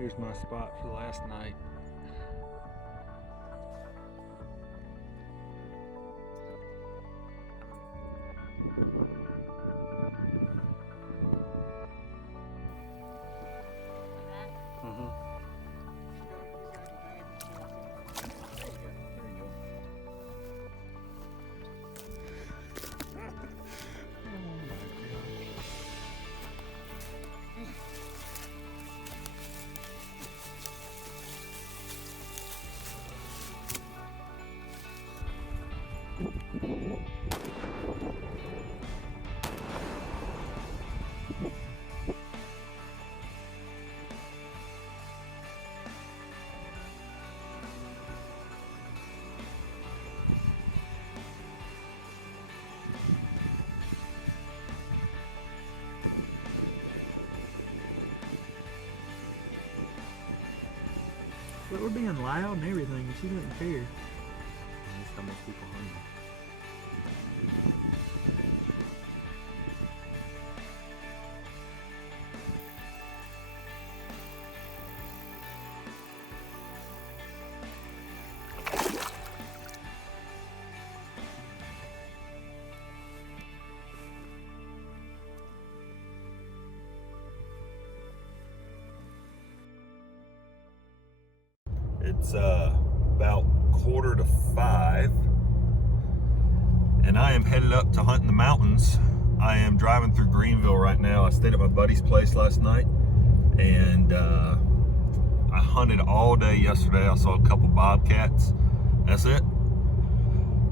Here's my spot for last night. But we're being loud and everything, and she doesn't care. That's how most people hunt. It's about 4:45, and I am headed up to hunt in the mountains. I am driving through Greenville right now. I stayed at my buddy's place last night, and I hunted all day yesterday. I saw a couple bobcats. That's it.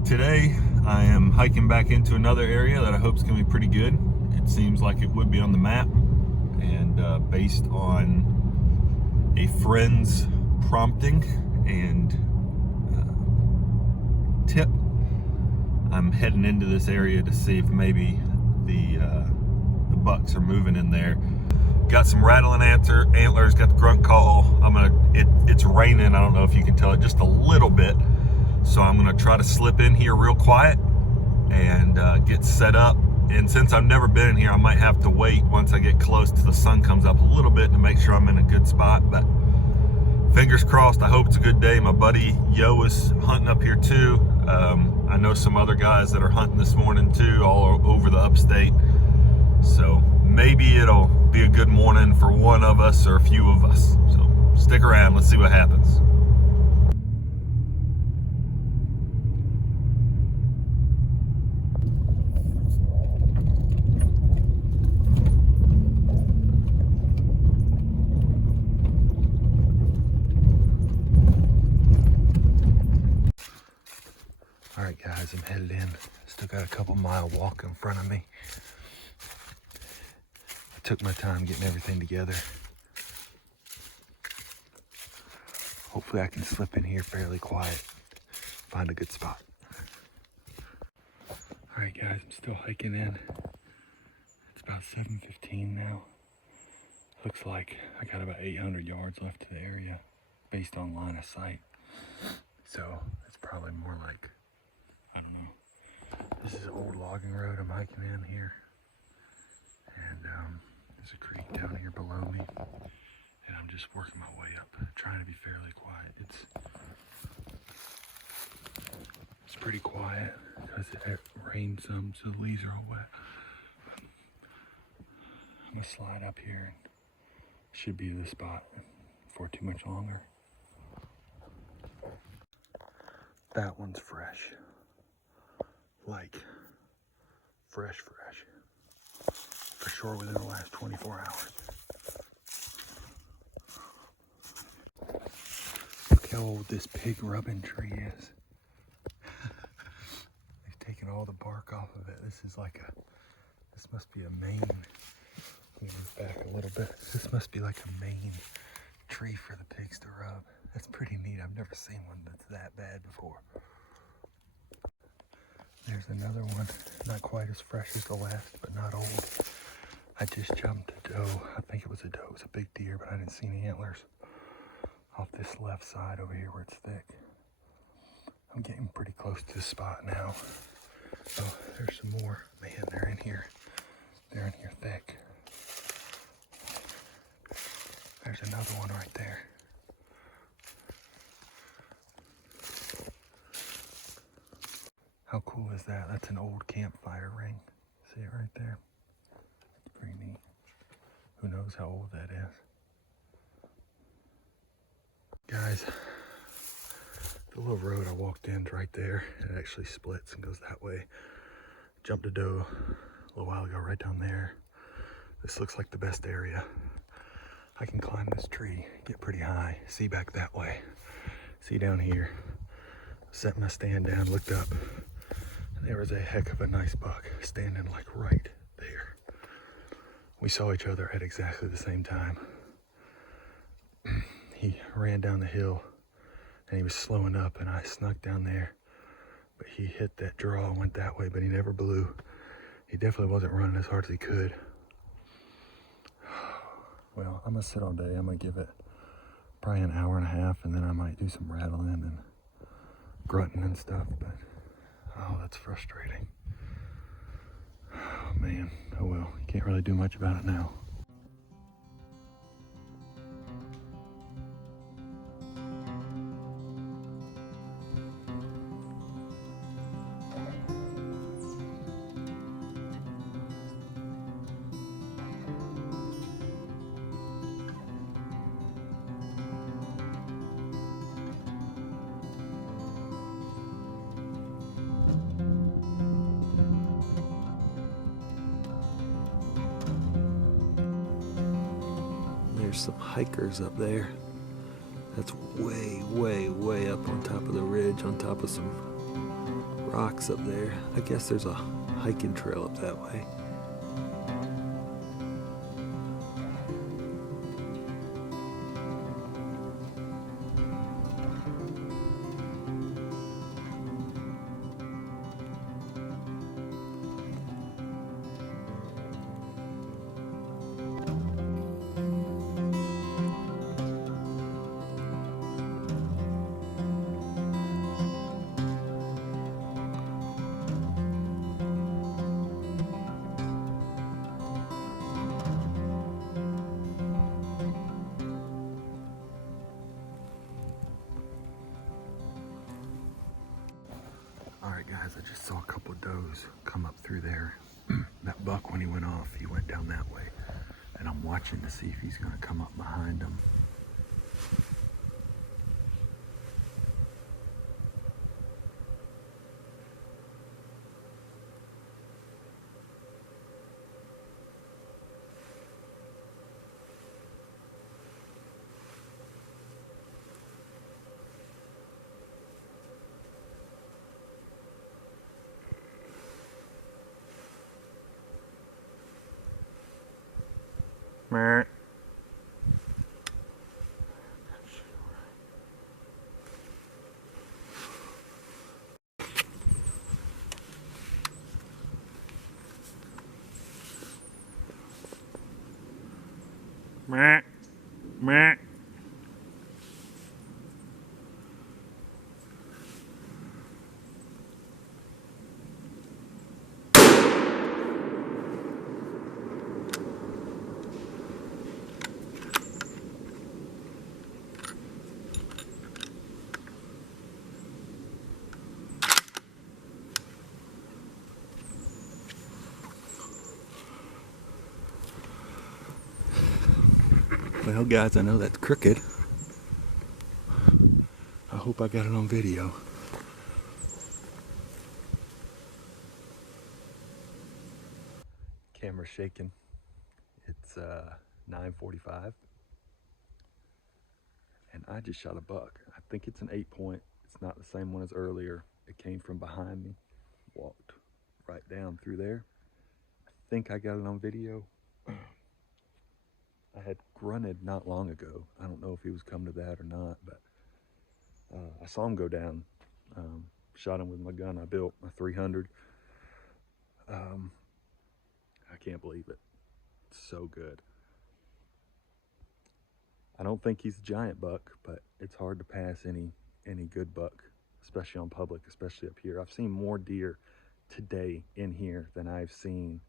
Today, I am hiking back into another area that I hope is going to be pretty good. It seems like it would be on the map, and based on a friend's prompting and tip, I'm heading into this area to see if maybe the bucks are moving in there. Got some rattling antlers, got the grunt call. It's raining. I don't know if you can tell it just a little bit, so I'm gonna try to slip in here real quiet and get set up. And since I've never been in here, I might have to wait once I get close till the sun comes up a little bit to make sure I'm in a good spot. But fingers crossed, I hope it's a good day. My buddy Yo is hunting up here too. I know some other guys that are hunting this morning too, all over the upstate. So maybe it'll be a good morning for one of us or a few of us. So stick around, let's see what happens. All right, guys, I'm headed in. Still got a couple mile walk in front of me. I took my time getting everything together. Hopefully I can slip in here fairly quiet, find a good spot. All right, guys, I'm still hiking in. It's about 7:15 now. Looks like I got about 800 yards left to the area based on line of sight. So it's probably more like, I don't know. This is an old logging road I'm hiking in here. And there's a creek down here below me. And I'm just working my way up, trying to be fairly quiet. It's pretty quiet because it rained some, so the leaves are all wet. I'm gonna slide up here and should be the spot before too much longer. That one's fresh. Like fresh. For sure within the last 24 hours. Look how old this pig rubbing tree is. They've taken all the bark off of it. This must be a main. Let me move back a little bit. This must be like a main tree for the pigs to rub. That's pretty neat. I've never seen one that's that bad before. There's another one, not quite as fresh as the last, but not old. I just jumped a doe. I think it was a doe. It was a big deer, but I didn't see any antlers off this left side over here where it's thick. I'm getting pretty close to the spot now. Oh, there's some more. Man, they're in here. They're in here thick. There's There's another one right there. How cool is that? That's an old campfire ring. See it right there? It's pretty neat. Who knows how old that is? Guys, the little road I walked in's right there. It actually splits and goes that way. Jumped a doe a little while ago right down there. This looks like the best area. I can climb this tree, get pretty high, see back that way. See down here. Set my stand down, looked up, and there was a heck of a nice buck standing like right there. We saw each other at exactly the same time. He ran down the hill and he was slowing up, and I snuck down there, but he hit that draw and went that way, but he never blew. He definitely wasn't running as hard as he could. Well, I'm gonna sit all day. I'm gonna give it probably an hour and a half, and then I might do some rattling and grunting and stuff, but oh, that's frustrating. Oh man, oh well, can't really do much about it now. There's some hikers up there. That's way, way, way up on top of the ridge, on top of some rocks up there. I guess there's a hiking trail up that way. Alright guys, I just saw a couple of does come up through there. That buck, when he went off, he went down that way. And I'm watching to see if he's going to come up behind him. Meh. Meh. Meh. Well guys, I know that's crooked. I hope I got it on video. Camera's shaking. It's 9:45 and I just shot a buck. I think it's an 8-point. It's not the same one as earlier. It came from behind me, walked right down through there. I think I got it on video. I had grunted not long ago. I don't know if he was coming to that or not, but I saw him go down. Shot him with my gun I built, my 300. I can't believe it. It's so good. I don't think he's a giant buck, but it's hard to pass any good buck, especially on public, especially up here. I've seen more deer today in here than I've seen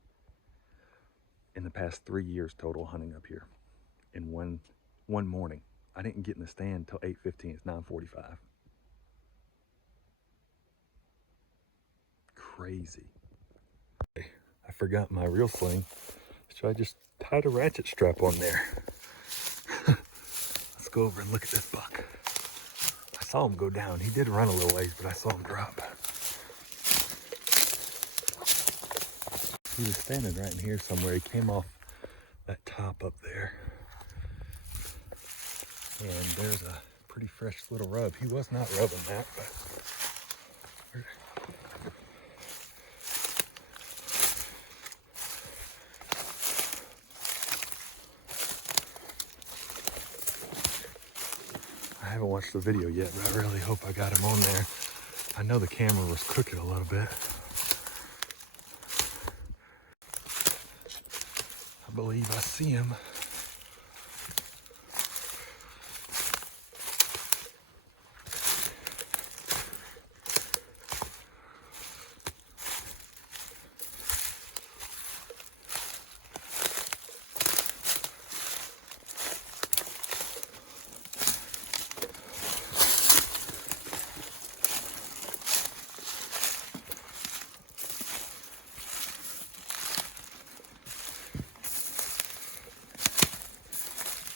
in the past 3 years total hunting up here in one one morning. I didn't get in the stand until 8:15. It's 9:45. Crazy. I forgot my reel sling, so I just tied a ratchet strap on there. Let's go over and look at this buck. I saw him go down. He did run a little ways, but I saw him drop. He was standing right in here somewhere. He came off that top up there. And there's a pretty fresh little rub. He was not rubbing that, but I haven't watched the video yet, but I really hope I got him on there. I know the camera was crooked a little bit. I believe I see him.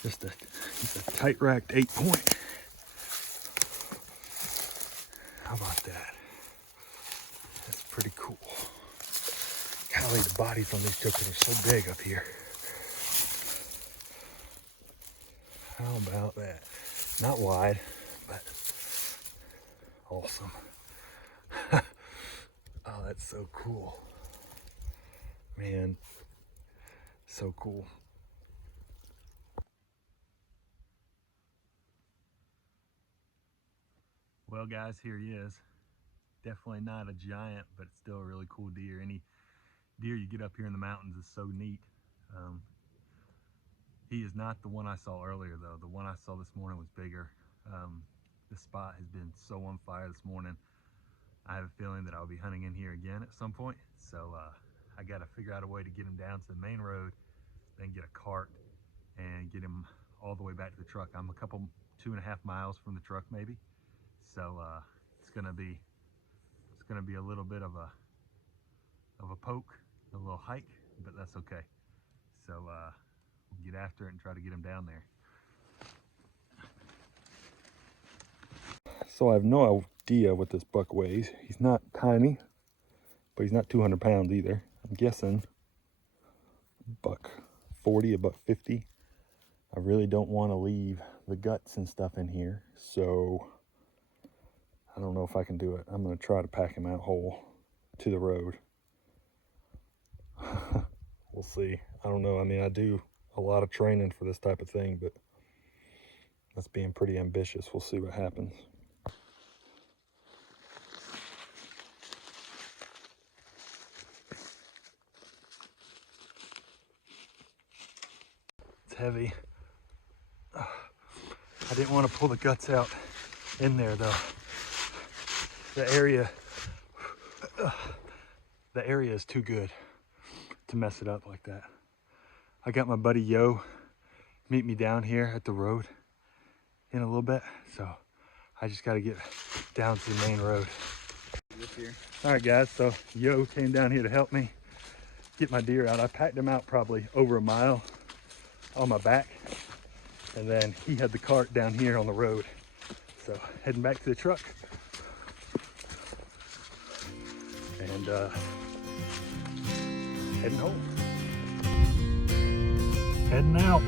He's a tight racked 8-point. How about that? That's pretty cool. Golly, the bodies on these chokers are so big up here. How about that? Not wide, but awesome. Oh, that's so cool. Man, so cool. Well, guys, here he is. Definitely not a giant, but still a really cool deer. Any deer you get up here in the mountains is so neat. He is not the one I saw earlier, though. The one I saw this morning was bigger. This spot has been so on fire this morning. I have a feeling that I'll be hunting in here again at some point. So I got to figure out a way to get him down to the main road, then get a cart and get him all the way back to the truck. I'm a couple, 2.5 miles from the truck maybe. So it's gonna be a little bit of a poke, a little hike, but that's okay. So we'll get after it and try to get him down there. So I have no idea what this buck weighs. He's not tiny, but he's not 200 pounds either. I'm guessing buck 40, about 50. I really don't want to leave the guts and stuff in here, so I don't know if I can do it. I'm going to try to pack him out whole to the road. We'll see. I don't know. I mean, I do a lot of training for this type of thing, but that's being pretty ambitious. We'll see what happens. It's heavy. I didn't want to pull the guts out in there, though. The area is too good to mess it up like that. I got my buddy Yo meet me down here at the road in a little bit, so I just got to get down to the main road. All right, guys, so Yo came down here to help me get my deer out. I packed him out probably over a mile on my back, and then he had the cart down here on the road. So heading back to the truck. And heading home. Heading out.